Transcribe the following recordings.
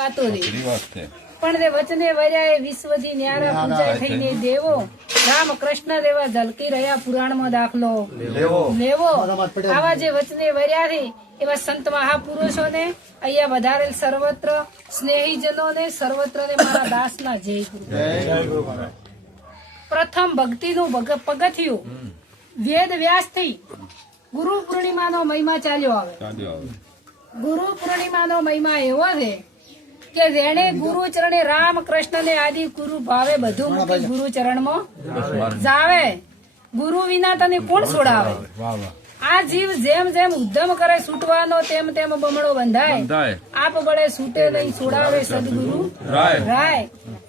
વાતો રે પણ તે વચને વર્યા વિશ્વથી ન્યારા પૂજા થઈને દેવો રામ કૃષ્ણ દેવા ઝલકી રહ્યા પુરાણમાં દાખલો લેવો આવા જે વચને વર્યા છે એવા સંત મહાપુરુષોને અહીંયા વધારેલ સર્વત્ર સ્નેહીજનોને સર્વત્ર ને મારા દાસના જય ગુરુ. પ્રથમ ભક્તિનું પગથિયું વેદ વ્યાસ થી ગુરુ પૂર્ણિમાનો મહિમા ચાલ્યો આવે. ગુરુ પૂર્ણિમાનો મહિમા એવો છે કે જેને ગુરુ ચરણે રામ કૃષ્ણ ને આદિ ગુરુ ભાવે બધું મૂકી ગુરુ ચરણમાં જાવે. ગુરુ વિના તને કોણ છોડાવે? આ જીવ જેમ જેમ ઉદ્યમ કરે છૂટવાનો તેમ તેમ બમણો બંધાય. આપ બળે છૂટે નહીં છોડાવે સદગુરુ રાય.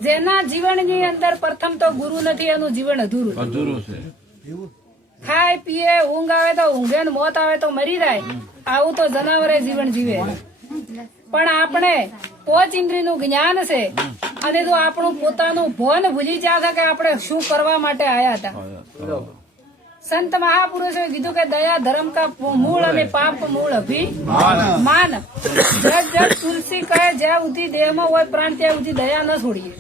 જેના જીવનની અંદર પ્રથમ તો ગુરુ નથી એનું જીવન અધૂરું છે. ખાય પીએ ઊંઘ આવે તો ઊંઘે ને મોત આવે તો મરી જાય. આવું તો જનાવરે જીવન જીવે. પણ આપણે પોચ ઇન્દ્રિય નું જ્ઞાન છે અને જો આપણું પોતાનું ભોન ભૂલી જાય કે આપણે શું કરવા માટે આયા હતા. સંત મહાપુરુષોએ કીધું કે દયા ધર્મ કા મૂળ અને પાપ મૂળ અભિમાન. જગ જગ તુલસી કહે જ્યાં સુધી દેહમાં હોય પ્રાણ ત્યાં સુધી દયા ન છોડીએ.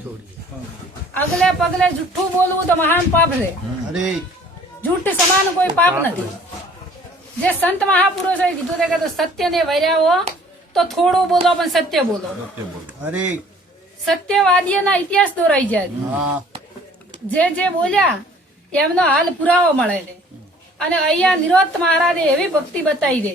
અગલે પગલે જુઠ્ઠું બોલવું તો મહાન પાપ છે. જૂઠ સમાન કોઈ પાપ નથી. જે સંત મહાપુરુષોએ કીધું કે સત્ય ને વર્યાવો તો થોડું બોલો પણ સત્ય બોલો. સત્યવાદીઓના ઇતિહાસ દોરાઈ જાય. જે બોલ્યા એમનો હાલ પુરાવો મળે છે. અને અહીંયા નિરોધ મહારાજે એવી ભક્તિ બતાવી દે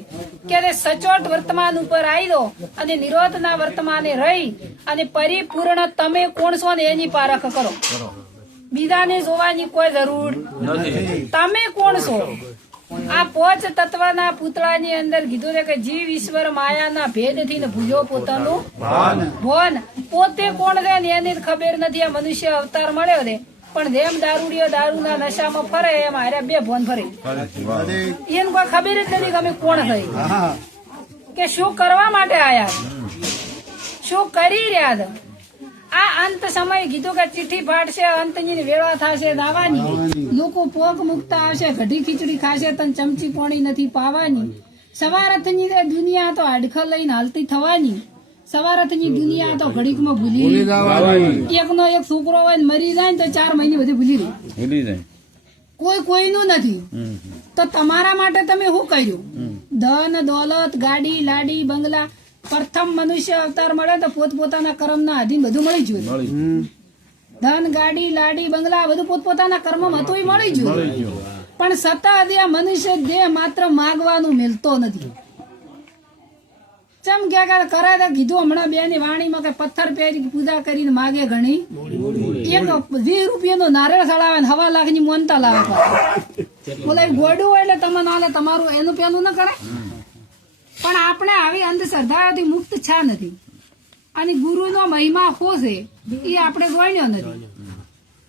કે સચોટ વર્તમાન ઉપર આવી દો અને નિરોધ ના વર્તમાને રહી અને પરિપૂર્ણ તમે કોણ છો ને એની પારખ કરો. બીજાને જોવાની કોઈ જરૂર નથી. તમે કોણ છો? આ પોચ તત્વના પૂતળાની અંદર કીધું છે કે જીવ ઈશ્વર માયાના ભેદથી ને ભૂલ્યો પોતાનું ભોન. પોતે કોણ છે ને એની ખબર નથી. આ મનુષ્ય અવતાર મળ્યો છે પણ જેમ દારૂડિયો દારૂના નશામાં ફરે એમ હારે બે ભોન ફરે. એને કોઈ ખબર જ નથી કે અમે કોણ થઈ કે શું કરવા માટે આયા, શું કરી રહ્યા હતા. આ અંત સમય કીધું કે ચીઠી ફાટશે, અંતની વેળા થશે દાવાની. લોકો પોક મુકતા આવશે, કઢી ખીચડી ખાશે તને ચમચી પોણી નથી પાવાની. સવારથની દુનિયા તો હાડખર લઈને હાલતી થવાની. સવારથની દુનિયા તો ઘડીકમાં ભૂલી જવાની. એકનો એક છોકરો હોય ને મરી જાય ને તો 4 મહિને બધી ભૂલી જાય. કોઈ કોઈનું નથી. તો તમારા માટે તમે શું કર્યું? ધન દોલત ગાડી લાડી બંગલા. પ્રથમ મનુષ્ય અવતાર મળે તો પોતપોતાના કર્મના આધીન બધું મળી ગયું. ધન ગાડી લાડી બંગલા બધું પોતપોતાના કર્મ હતું મળી ગયું. પણ છતાં આ મનુષ્ય દેહ માત્ર માગવાનું મેલતો નથી. ચમ કે કરે તો કીધું હમણાં બે ની વાણીમાં કે પથ્થર પહેરી પૂજા કરીને માગે ઘણી. એક 20 રૂપિયાનો નારિયેળ સડાવે ને 1.25 લાખની મોનતા લાવે. બોલે ગોડું હોય એટલે તમે ના લે તમારું એનું પેલું ન કરે. પણ આપણે આવી અંધશ્રદ્ધાઓથી મુક્ત છા નથી. અને ગુરુનો મહિમા શું છે એ આપણે ગણ્યો નથી.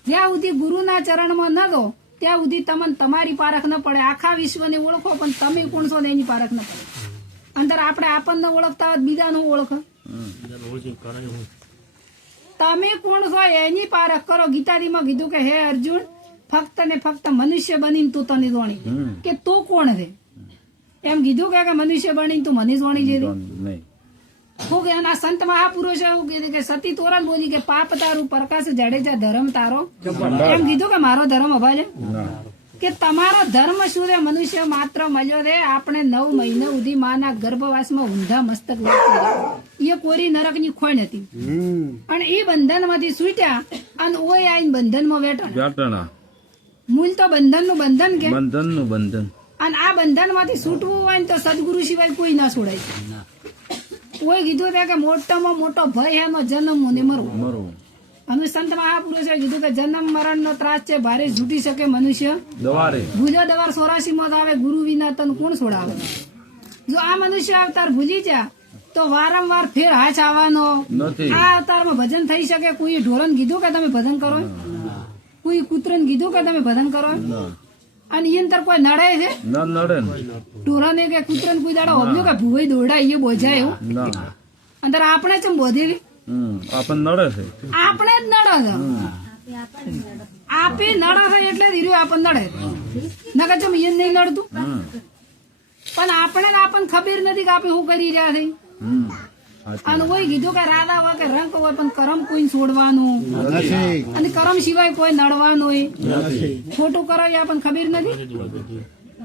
જ્યાં સુધી ગુરુના ચરણમાં ન દો ત્યાં સુધી તમને તમારી પારખ ન પડે. આખા વિશ્વને ઓળખો પણ તમે કોણ છો ને એની પારખ ન પડે. અંદર આપણે આપણને ઓળખતા હોય બીજાનું ઓળખો. તમે કોણ છો એની પારખ કરો. ગીતાજીમાં કીધું કે હે અર્જુન ફક્ત ને ફક્ત મનુષ્ય બનીને તું તને જોણી કે તું કોણ છે એમ કીધું કે મનુષ્ય બનીને તું મને જોણી લીધી. શું કે આ સંત મહાપુરુષ એવું કીધું કે સતી તોરણ બોલી કે પાપ તારું પ્રકાશ જાડેજા ધર્મ તારો. એમ કીધું કે મારો ધર્મ અભાજે કે તમારો ધર્મ શું છે? મનુષ્ય માત્ર મળ્યો છે આપણે 9 મહિના સુધી માના ગર્ભવાસમાં ઊંધા મસ્તક એ કોરી નરક ની ખોઈ નથી. અને એ બંધન માંથી છૂટ્યા અને ઓય આઈને બંધન માં બેઠા. મૂળ તો બંધન નું બંધન કે બંધન નું બંધન. અને આ બંધન માંથી છૂટવું હોય ને તો સદગુરુ સિવાય કોઈ ના છોડાય. કોઈ કીધું કે મોટામાં મોટો ભય એનો જન્મ ને મરવું. અને સંત મહાપુરુષે કીધું કે જન્મ મરણ નો ત્રાસ છે ભારે છૂટી શકે મનુષ્ય ભૂલ્યો દવાર 84 માં આવે. ગુરુ વિના તન કોણ છોડાવે? જો આ મનુષ્ય અવતાર ભૂલી જા તો વારંવાર ફેર હાથ આવવાનો. આ અવતારમાં ભજન થઈ શકે. કોઈ ઢોરન કીધું કે તમે ભજન કરો, કોઈ કૂતરન કીધું કે તમે ભજન કરો. અને એ અંદર કોઈ નડે છે? ઢોરને કે કૂતરન કોઈ દાડો હોબ્યો કે ભૂવાઈ દોડા એ બોજાય એવું અંદર આપણે ચમ બોધેવી આપણે જ નડે છે. આપે નડે છે એટલે ધીરે આપણને નડે. નકર ચમ એ નહીં નડતું. પણ આપણને ખબર નથી કે આપણે શું કરી રહ્યા છે. અને કોઈ કીધું કે રાધા હોય કે રંગ હોય પણ કરમ કોઈ છોડવાનું અને કરમ સિવાય કોઈ નડવાનું ખોટું કરો એ આપણને ખબર નથી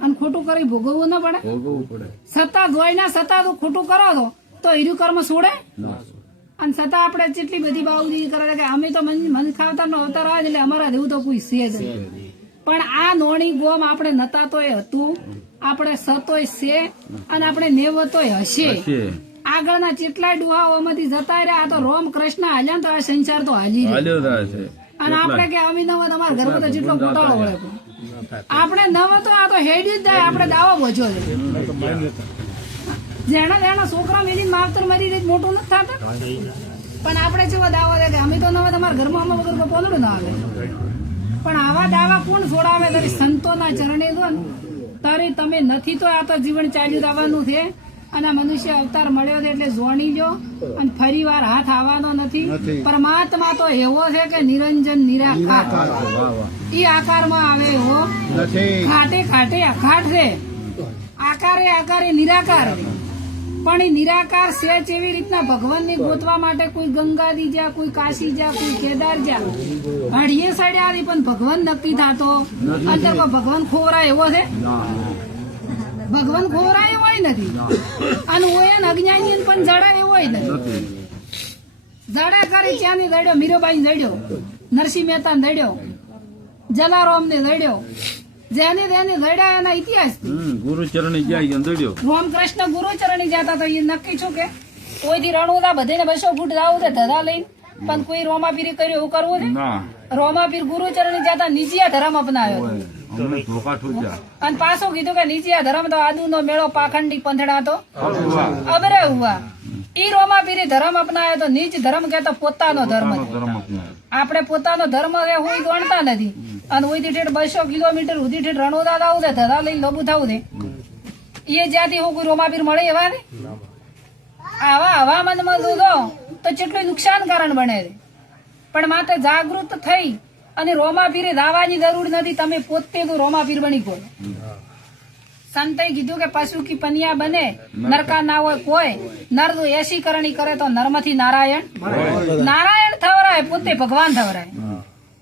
અને ખોટું કરી ભોગવવું ના પડે સત્તા જોઈ ના સત્તા તો ખોટું કરો તો હીરું કર્મ છોડે અને છતાં આપણે જેટલી બધી બાઉજી કરે કે અમે તો મન ખાવતા નો અવતાર આવે એટલે અમારા જેવું તો કોઈ છે જ પણ આ નોણી ગોમ આપણે નતા તોય હતું આપણે સતોય છે અને આપણે નેવતોય હશે આગળના કેટલાય ડુહાઓમાંથી જતા રહ્યા તો રોમ કૃષ્ણ હાલ્યા તો આ સંસાર તો હાલી રહ્યો અને આપણે કે અમે નવ તમારા ઘરમાં તો જેટલો ગોટાળો વળે આપણે નવ તો આ તો હેડી જ જાય આપણે દાવો બોજો છે જેના છોકરા મેલી માવતર મરી રહી મોટું નથી થતા પણ આપણે જેવો દાવો દે કે અમે તો નવા તમારા ઘરમાં અમે વગર પોદડું ના આવે પણ આવા દાવા કોણ છોડાવે તારી સંતોના ચરણે દો ને તારી તમે નથી તો આ તો જીવન ચાલ્યું આવવાનું છે અને મનુષ્ય અવતાર મળ્યો છે એટલે જોણી લો અને ફરી વાર હાથ આવવાનો નથી પરમાત્મા તો એવો છે કે નિરંજન નિરાકાર ઈ આકારમાં આવે એવો ખાટે ખાટે અખાટ છે આકારે આકારે નિરાકાર પણ એ નિરાકાર છે એવી રીતના ભગવાન ને ગોતવા માટે કોઈ ગંગાજી જા કોઈ કાશી જા કોઈ કેદાર જા હળીએ સડ્યા પણ ભગવાન નક્કી થતો અંદર ભગવાન ખોવરા એવો છે ભગવાન ખોવરા એવો નથી અને ઓય અજ્ઞાની પણ જડા એવો નથી જડા કરી ત્યાંની લડ્યો મીરાબાઈ લડ્યો નરસિંહ મહેતા લડ્યો જલારામ ને લડ્યો જેને તેને લડ્યા એના ઇતિહાસ ગુરુચરણી જાય લડ્યો રામકૃષ્ણ ગુરુચરણી જતા તો એ નક્કી છું કે કોઈથી રણુદા બધીને 200 ફૂટ જાવું છે ધરા લઈને પણ કોઈ રોમાપીરી કર્યું એવું કરવું છે રોમાપીર ગુરુચરણી જતા નીચિયા ધર્મ અપનાવ્યો અને પાછો કીધું કે નીચિયા ધર્મ તો આદુ નો મેળો પાખંડી પંથડા તો અબરે હુઆ ઈ રોમાપીરી ધર્મ અપનાવ્યો તો નીચ ધર્મ કે તો પોતાનો ધર્મ આપણે પોતાનો ધર્મ હું ગણતા નથી અને ઓઈથી ઠેઠ 200 કિલોમીટર સુધી ઠેઠ રણોદા આવું છે ધરા લઈને લોબુ થવું છે એ જ્યાંથી હું કોઈ રોમાપીર મળે એવા ને આવા હવામાનમાં દૂધો તો કેટલું નુકસાન કારણ બને છે પણ માત્ર જાગૃત થઈ અને રોમાપીરે દાવાની જરૂર નથી તમે પોતે તો રોમાપીર બની ગયો સંતે કીધું કે પશુ કી પનિયા બને નરકા ના હોય કોઈ નર તો એસી કરણી કરે તો નરમાંથી નારાયણ નારાયણ થવરાય પોતે ભગવાન થવરાય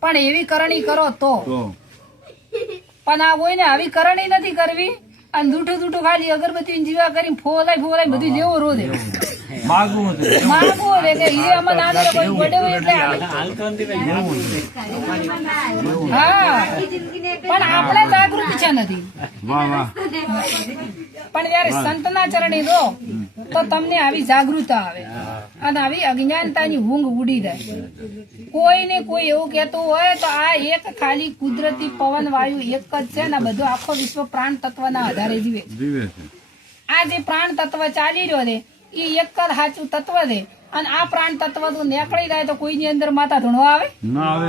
પણ એવી કરણી કરો તો પણ આ કોઈને આવી કરણી નથી કરવી અને દૂઠું દૂઠું ખાલી અગરબત્તી જીવા કરી ફોલાય બધું જેવો રોધે માગવું રે કે ઈ અમને ના કોઈ ગોડે એટલે હા પણ આપણે જાગૃત છે નથી પણ જયારે સંતના ચરણે દો તો તમને આવી જાગૃતતા આવે અને આવી અજ્ઞાનતાની ઊંઘ ઉડી જાય કોઈને કોઈ એવું કહેતું હોય તો આ એક ખાલી કુદરતી પવન વાયુ એક જ છે ને બધું આખો વિશ્વ પ્રાણ તત્વના આધારે જીવે આ જે પ્રાણ તત્વ ચાલી રહ્યો છે એ એક જ સાચું તત્વ છે અને આ પ્રાણ તત્વ તો નીકળી જાય તો કોઈની અંદર માતા ધોણવા આવે ના આવે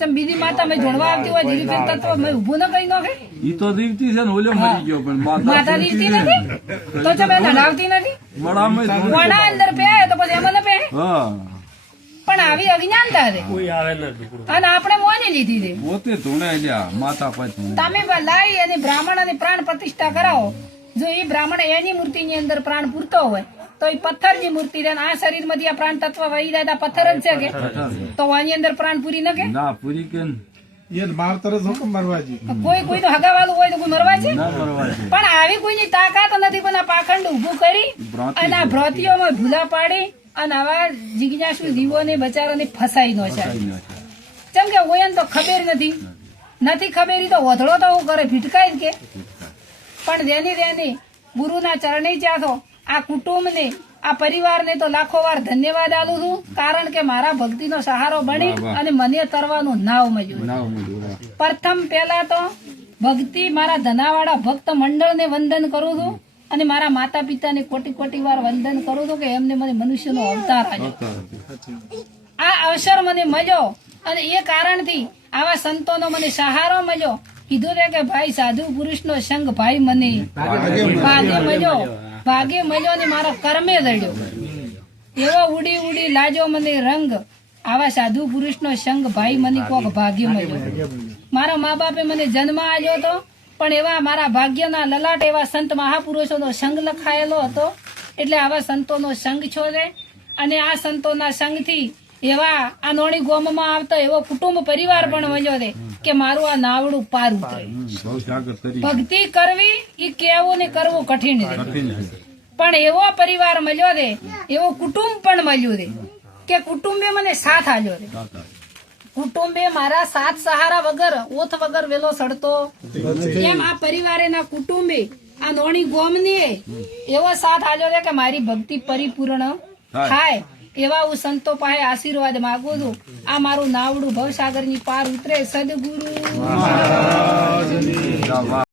ચમ બીજી માતા મેં ધોણવા આવતી હોય ધીરે ફેર તત્વ મેં ઉભું ન કરી નાખે ઈ તો દીવતી છે ને ઓલો મરી ગયો પણ માતા દીવતી નથી તો ચમ એને લાવતી નથી વણા અંદર પે તો પછી એમાં ન પે પણ આવી અજ્ઞાનતા છે અને આપણે મોની લીધી છે પોતે ધોણે માતા પછી તમે લાવી અને બ્રાહ્મણ અને પ્રાણ પ્રતિષ્ઠા કરાવો જો એ બ્રાહ્મણ એની મૂર્તિ ની અંદર પ્રાણ પૂરતો હોય તો એ પથ્થર ની મૂર્તિ આ શરીર માંથી આ પ્રાણ તત્વ વહી જાય પથ્થર જ છે કે તો આની અંદર પ્રાણ પૂરી ન કે ના પૂરી કે કોઈ તો હગાવાળું હોય તો કોઈ મરવા છે પણ આવી કોઈની તાકાત નથી પણ આ પાખંડ ઉભું કરી અને આ ભ્રતિઓમાં ભૂલા પાડી અને આવા જિજ્ઞાસુ જીવોને બચારાને ફસાઈ નો છે કેમ કે ઓયન તો ખબર નથી ખબર તો વધડો તો હું કરે ભીટકાય કે પણ જેની ગુરુના ચરણે જાતો આ કુટુંબને આ પરિવારને તો લાખો વાર ધન્યવાદ આલું છું કારણ કે મારા ભક્તિનો સહારો બની અને મને તરવાનું નાવ મળ્યું પ્રથમ પહેલા તો ભક્તિ મારા ધનાવાળા ભક્ત મંડળને વંદન કરું છું અને મારા માતા પિતાને કોટી વાર વંદન કરું છું કે એમને મને મનુષ્યનો અવતાર આપ્યો આ અવસર મને મળ્યો અને એ કારણથી આવા સંતોનો મને સહારો મળ્યો કીધું છે કે ભાઈ સાધુ પુરુષનો સંગ ભાઈ મને ભાગે મળ્યો ને મારો કર્મે દડ્યો એવો ઉડી લાજો મને રંગ આવા સાધુ પુરુષનો સંગ ભાઈ મને કોક ભાગ્ય મળ્યો મારા મા બાપે મને જન્મ આપ્યો હતો પણ એવા મારા ભાગ્યના લલાટ એવા સંત મહાપુરુષોનો સંગ લખાયેલો હતો એટલે આવા સંતોનો સંગ છો છે અને આ સંતોના સંગથી એવા આ નોણી ગોમમાં આવતો એવો કુટુંબ પરિવાર પણ મળ્યો છે કે મારું આ નાવડું પાર ઉતરે. બહુ સાગર કરી ભક્તિ કરવી એ કેવું ને કરવું કઠિન છે, કઠિન છે. પણ એવો પરિવાર મળ્યો છે, એવો કુટુંબ પણ મળ્યું છે કે કુટુંબે મને સાથ આલ્યો છે. સાચા. કુટુંબે મારા સાથ સહારા વગર ઓથ વગર વેલો સડતો એમ આ પરિવારેના કુટુંબે આ નોણી ગોમને એવો સાથ આલ્યો છે કે મારી ભક્તિ પરિપૂર્ણ થાય. એવા હું સંતો પાસે આશીર્વાદ માંગુ છું. આ મારું નાવડું ભવસાગરની પાર ઉતરે સદગુરુ.